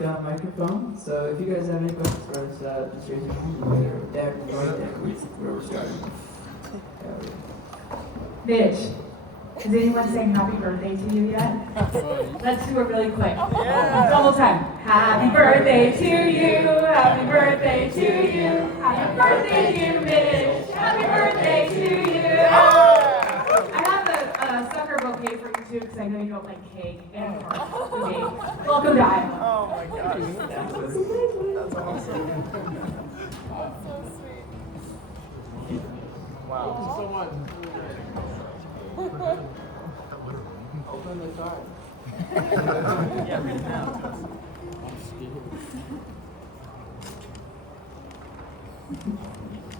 got a microphone, so if you guys have any questions for us, just raise your hand. We're there, right there, where we're starting. Mitch, is anyone saying happy birthday to you yet? Let's do it really quick. Yeah. Double time. Happy birthday to you. Happy birthday to you. Happy birthday, dear Mitch. Happy birthday to you. I have a sucker bouquet for you too, because I know you don't like cake and okay. Welcome to Iowa. Oh my gosh. That's awesome. That's so sweet. Wow. Thank you so much. Open the card. Yeah, read it now. I'm scared.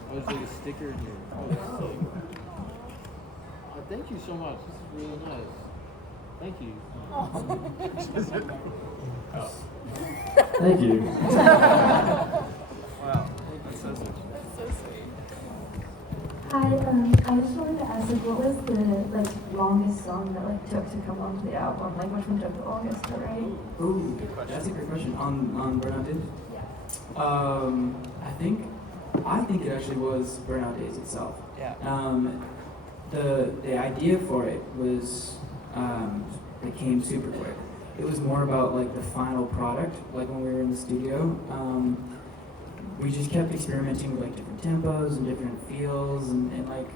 Oh, there's like a sticker in here. Oh, that's sick. Oh, thank you so much. This is really nice. Thank you. Thank you. Wow. That's so sweet. Hi, I just wanted to ask, like, what was the longest song that took to come onto the album? Like, which one took the longest to write? Ooh, that's a great question. On Burnout Days? Yeah. I think it actually was Burnout Days itself. Yeah. The idea for it was it came super quick. It was more about like the final product. Like when we were in the studio, we just kept experimenting with like different tempos and different feels and like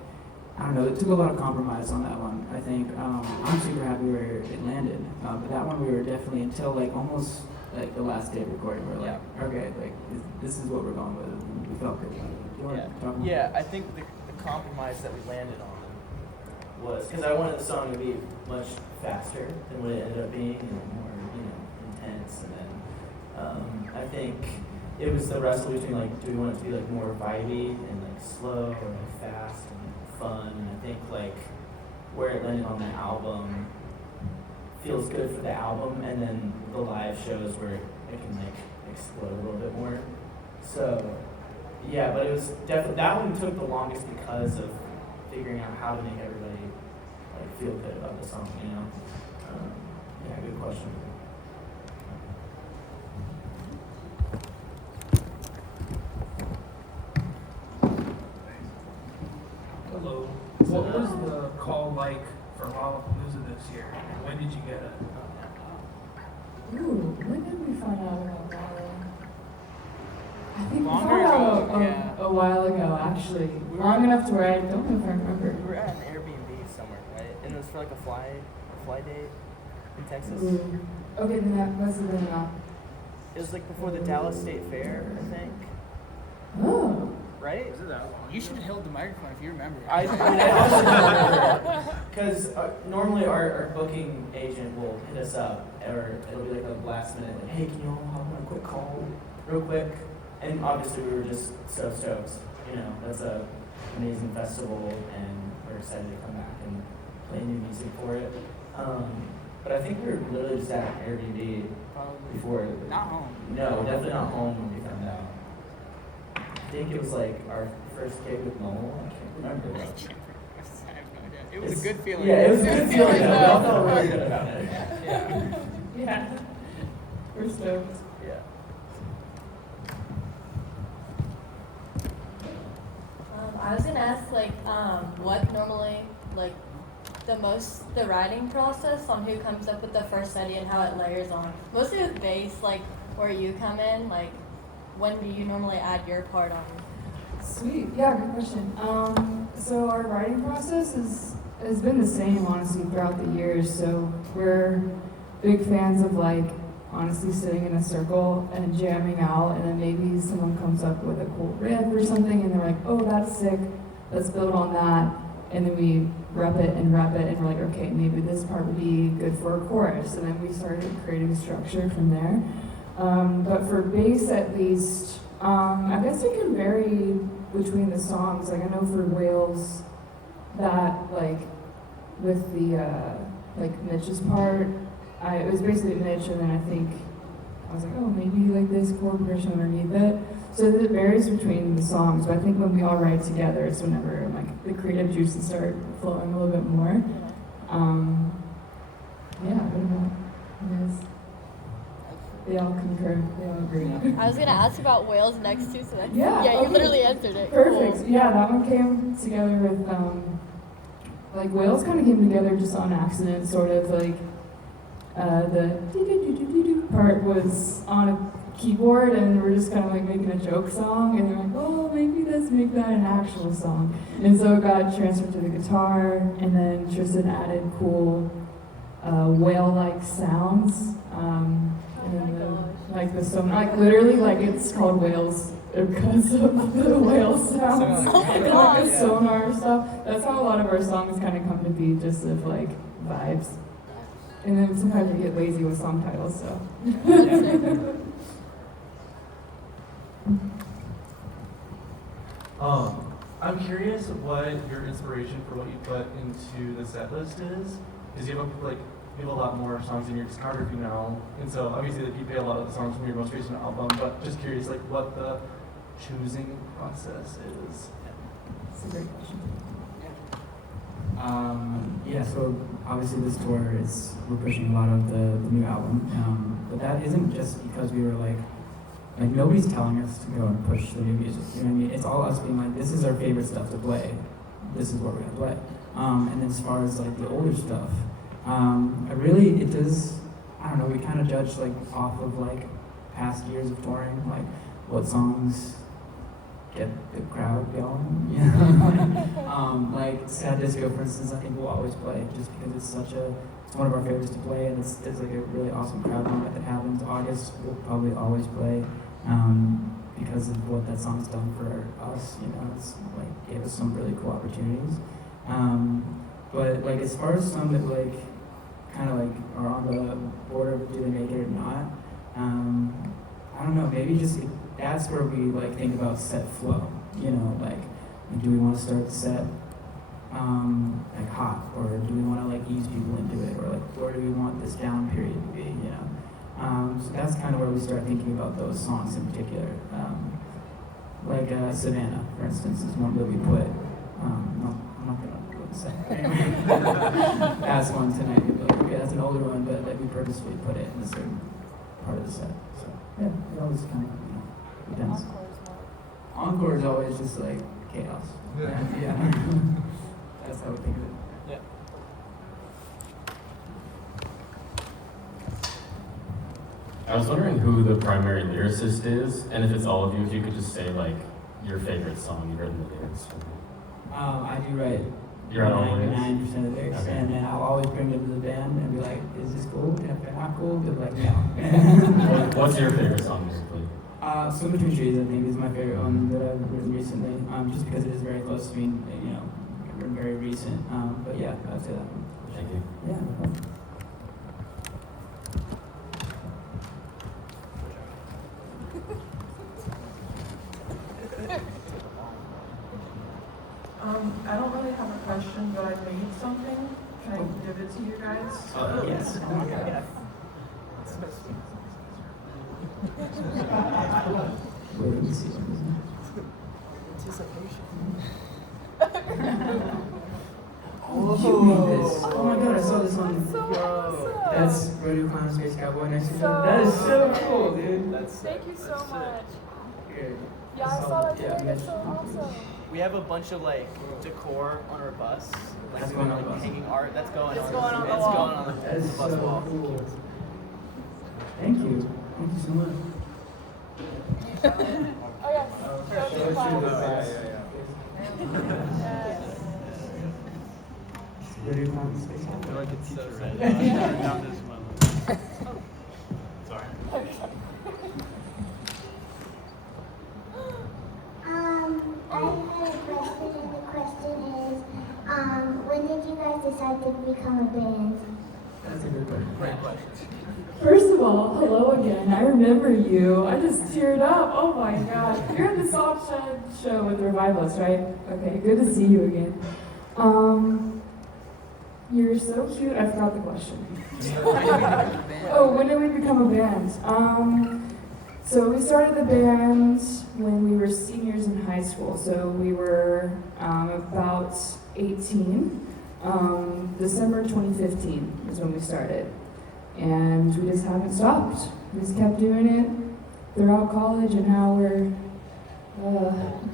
I don't know. It took a lot of compromise on that one. I think I'm super happy where it landed. But that one we were definitely until like almost like the last day of recording. We were like, okay, like this is what we're going with. And we felt good. You want to talk about Yeah, I think the compromise that we landed on was because I wanted the song to be much faster than what it ended up being, and more, intense. And then I think it was the wrestle between like, do we want it to be like more vibey and like slow or like fast and like, fun? And I think like where it landed on the album feels good for the album, and then the live shows where it can like explode a little bit more. So yeah, but it was definitely that one took the longest because of figuring out how to make everybody like feel good about the song. Yeah, good question. Hello. What was the call like for Lollapalooza this year? When did you get it? Ooh, when did we find out about that? I think we Longer found out ago, yeah. a while ago, actually. Long enough to where I don't know if I remember. We were at an Airbnb somewhere, right? And it was for like a fly date in Texas. Ooh. Okay, then that must have been It was like before the Dallas State Fair, I think. Oh. Right? You should have held the microphone if you remember. I also remember because normally our booking agent will hit us up, or it'll be like a last minute, like, hey, can you all hop on a quick call, real quick? And obviously we were just so stoked. That's a amazing festival, and we're excited to come back and play new music for it. But I think we were literally just at an Airbnb before. Not home. No, definitely not home when we found out. I think it was like our first gig with Noel. I can't remember. I Though. have no idea. It was a good feeling. Yeah, it was a good feeling. We all felt really good about it. Yeah. Yeah. We're stoked. Yeah. I was gonna ask, what normally, the writing process on who comes up with the first idea and how it layers on. Mostly with bass, where you come in, when do you normally add your part on? Sweet. Yeah, good question. So our writing process has been the same, honestly, throughout the years. So we're big fans of honestly sitting in a circle and jamming out, and then maybe someone comes up with a cool riff or something, and they're like, oh, that's sick, let's build on that. And then we rep it, and we're like, okay, maybe this part would be good for a chorus. And then we started creating structure from there. But for bass, at least, I guess it can vary between the songs. I know for Wales, that, with the, Mitch's part, it was basically Mitch, and then I was like, oh, maybe this chord progression underneath it. So it varies between the songs, but I think when we all write together, it's whenever the creative juices start flowing a little bit more. Yeah, I don't know. They all concur. They all agree. I was gonna ask about whales next too, so that's Yeah, you okay. literally answered it. Perfect. Cool. Yeah, that one came together with like whales kind of came together just on accident, sort of like the doo-doo-doo-doo-doo part was on a keyboard, and we're just kind of like making a joke song, and they're like, oh, maybe let's make that an actual song. And so it got transferred to the guitar, and then Tristan added cool whale-like sounds. And then like the sonar, like literally, like it's called whales because of the whale sounds. Oh my And like God. the sonar stuff. That's how a lot of our songs kind of come to be, just of like vibes. And then sometimes we get lazy with song titles, so. I'm curious what your inspiration for what you put into the set list is, because you have a lot more songs in your discography now, and so obviously you play a lot of the songs from your most recent album, but just curious like what the choosing process is. That's a great question. Yeah, so obviously this tour we're pushing a lot of the new album, but that isn't just because we were like nobody's telling us to go and push the new music, you know what I mean? It's all us being like, this is our favorite stuff to play, this is what we're gonna play. And then as far as like the older stuff, it does, I don't know, we kind of judge like off of like past years of touring, like what songs get the crowd going, you know? Like Sad Disco, for instance, I think we'll always play just because it's one of our favorites to play, and there's like a really awesome crowd moment that happens. August we'll probably always play because of what that song's done for us, you know, it's like gave us some really cool opportunities. But like as far as some that like kind of like are on the border of do they make it or not, I don't know, maybe just that's where we like think about set flow, you know, like do we want to start the set like hot, or do we want to like ease people into it, or like where do we want this down period to be, you know? So that's kind of where we start thinking about those songs in particular. Like Savannah, for instance, is one that we put. I'm not gonna go and say. That's one tonight. We'd be like, okay, that's an older one, but like we purposefully put it in a certain part of the set. So yeah, it always kind of depends. Encore is always just like chaos. Yeah. That's how we think of it. Yeah. I was wondering who the primary lyricist is, and if it's all of you, if you could just say like your favorite song you heard in the lyrics. I do write You're on all lyrics? 99% of the lyrics, Okay. and then I'll always bring them to the band and be like, is this cool? And if they're not cool, they'll be like, no. What's your favorite song musically? Swim Between Trees, I think, is my favorite one that I've written recently, just because it is very close to me, you know, very recent. But yeah, I'd say that one. Thank you. Yeah, no problem. I don't really have a question, but I made something. Can I give it to you guys? Yes. Oh my God. Wait, let me see something. You made this. Oh my God, I saw this on. That's Rodeo Clown Space Cowboy next to each other. That is so cool, dude. Thank you so much. Here. Yeah, I saw that too. Yeah, That's so awesome. We have a bunch of like decor on our bus. Like, That's going on like the bus. hanging art. That's going It's on. going on the it's wall. going on the That is bus so wall. cool. Thank you. Thank you so much. Oh yes. Go to the class. Yes. Rodeo Clown Space Cowboy. They're like a teacher, right? Down this one. Sorry. I had a question, and the question is, when did you guys decide to become a band? That's a good question. Great question. First of all, hello again. I remember you. I just teared up. Oh my gosh. You're in the Salt Shed show with Revivalists, right? Okay, good to see you again. You're so cute. I forgot the question. Oh, when did we become a band? So we started the band when we were seniors in high school. So we were about 18. December 2015 is when we started. and we just haven't stopped. We just kept doing it throughout college, and now we're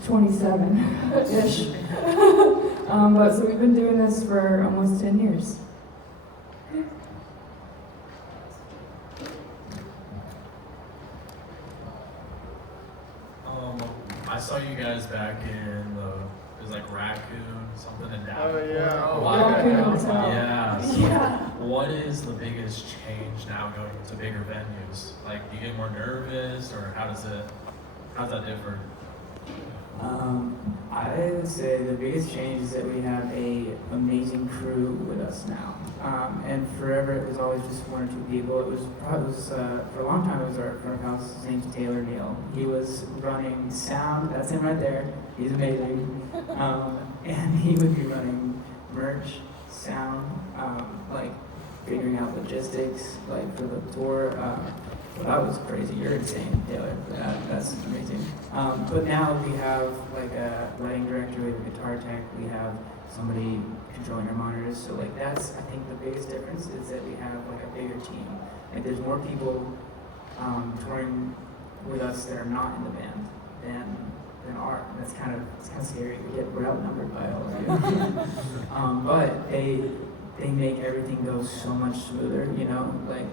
27-ish. But so we've been doing this for almost 10 years. I saw you guys back in it was like Raccoon, something in Dallas. Oh, yeah. A while ago. Raccoon. Yeah. So Yeah. what is the biggest change now going to bigger venues? Like, do you get more nervous, or how's that differ? I would say the biggest change is that we have a amazing crew with us now. And forever it was always just one or two people. It was for a long time it was our front of house. His name's Taylor Neal. He was running sound. That's him right there. He's amazing. And he would be running merch, sound, like figuring out logistics, like for the tour. Well, that was crazy. You're insane, Taylor. That's amazing. But now we have like a lighting director, we have a guitar tech, we have somebody controlling our monitors. So like that's, I think the biggest difference is that we have like a bigger team. Like there's more people touring with us that are not in the band than are. And it's kind of scary. We're outnumbered by all of you. But they make everything go so much smoother. You know, like.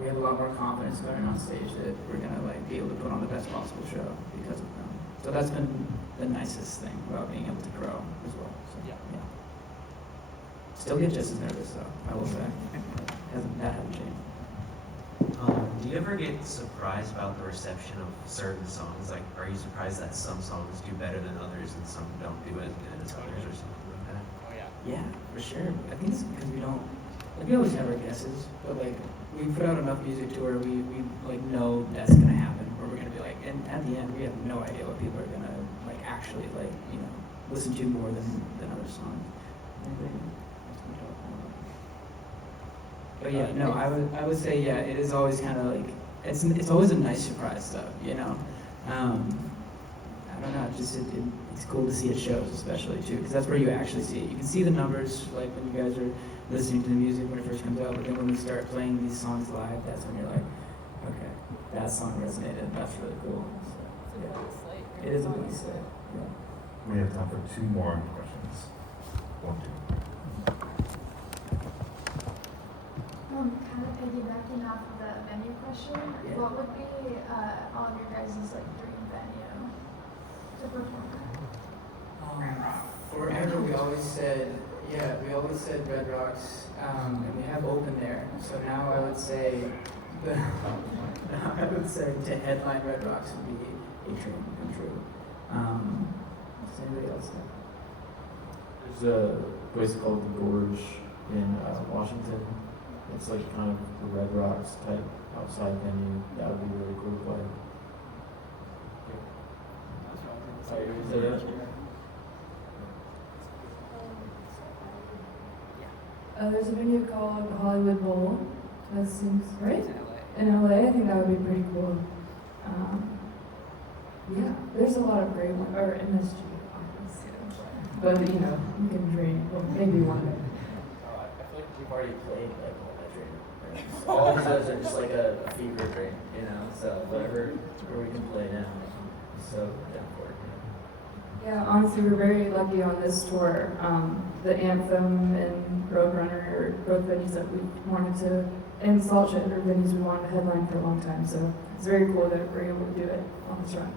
We have a lot more confidence going on stage that we're gonna like be able to put on the best possible show because of them. So that's been the nicest thing about being able to grow as well. So, yeah. Still get just as nervous though, I will say. That hasn't changed. Do you ever get surprised about the reception of certain songs? Like, are you surprised that some songs do better than others and some don't do as good as others or something like that? Oh, yeah. Yeah, for sure. I think it's because we don't, like we always have our guesses, but like we put out enough music to where we like know that's gonna happen, where we're gonna be like, and at the end we have no idea what people are gonna like actually like, you know, listen to more than other songs. But yeah, no, I would say yeah, it is always kind of like it's always a nice surprise stuff, you know. I don't know, it's cool to see at shows especially too, because that's where you actually see it. You can see the numbers like when you guys are listening to the music when it first comes out, but then when we start playing these songs live, that's when you're like, okay, that song resonated. That's really cool. So, yeah. It is a big slate. Yeah. We have time for 2 more questions. 1, 2. Kind of piggybacking off of the venue question, what would be all of your guys' like dream venue to perform at? Forever we always said Red Rocks, and we have open there. So now I would say to headline Red Rocks would be a dream come true. Does anybody else know? There's a place called the Gorge in Washington. It's like kind of the Red Rocks type outside venue. That would be really cool to play. There's a venue called Hollywood Bowl. That seems right in LA. I think that would be pretty cool. Yeah, there's a lot of great ones, or MSG, obviously. But you know, you can dream. Well, maybe one day. I feel like we've already played like all that dream. Right? All of those are just like a fever dream, you know. So whatever where we can play now, so down for it. Yeah, honestly, we're very lucky on this tour. The Anthem and Roadrunner are both venues that we wanted to, and Salt Shed are venues we wanted to headline for a long time. So it's very cool that we're able to do it on this run.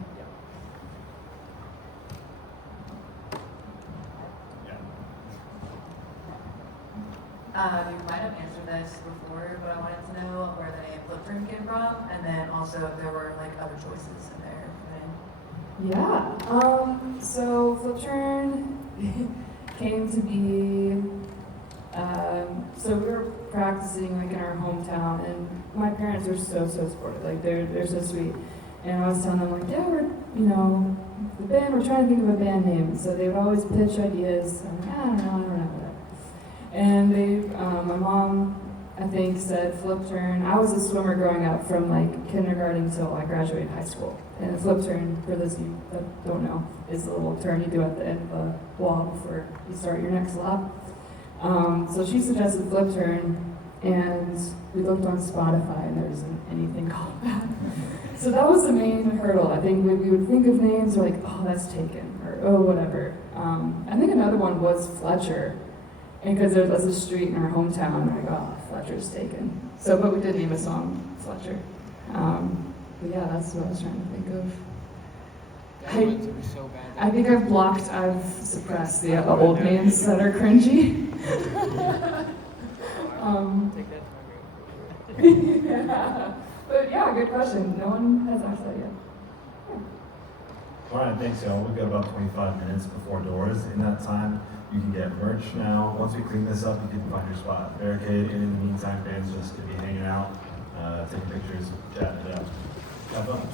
You might have answered this before, but I wanted to know where the name flipturn came from, and then also if there were like other choices in there. Yeah. So flipturn came to be. So we were practicing like in our hometown, and my parents are so supportive. Like they're so sweet. And I was telling them like, yeah, we're the band. We're trying to think of a band name. So they would always pitch ideas. I'm like, I don't know. And my mom, I think, said flipturn. I was a swimmer growing up from like kindergarten until I graduated high school. And a flipturn, for those of you that don't know, is a little turn you do at the end of a wall before you start your next lap. So she suggested flipturn, And we looked on Spotify and there isn't anything called that. So that was the main hurdle. I think we would think of names, we're like, oh, that's taken, or oh, whatever. I think another one was Fletcher. And because there's a street in our hometown, and we're like, oh, Fletcher's taken. So, but we did name a song Fletcher. But yeah, that's what I was trying to think of. That would be so bad. I think I've suppressed the old names that are cringy. Take that to my grave. Yeah. But yeah, good question. No one has asked that yet. All right, thanks, y'all. We've got about 25 minutes before doors. In that time, you can get merch now. Once we clean this up, you can find your spot. Barricade, and in the meantime, fans just to be hanging out, taking pictures, chatting it up. Have fun.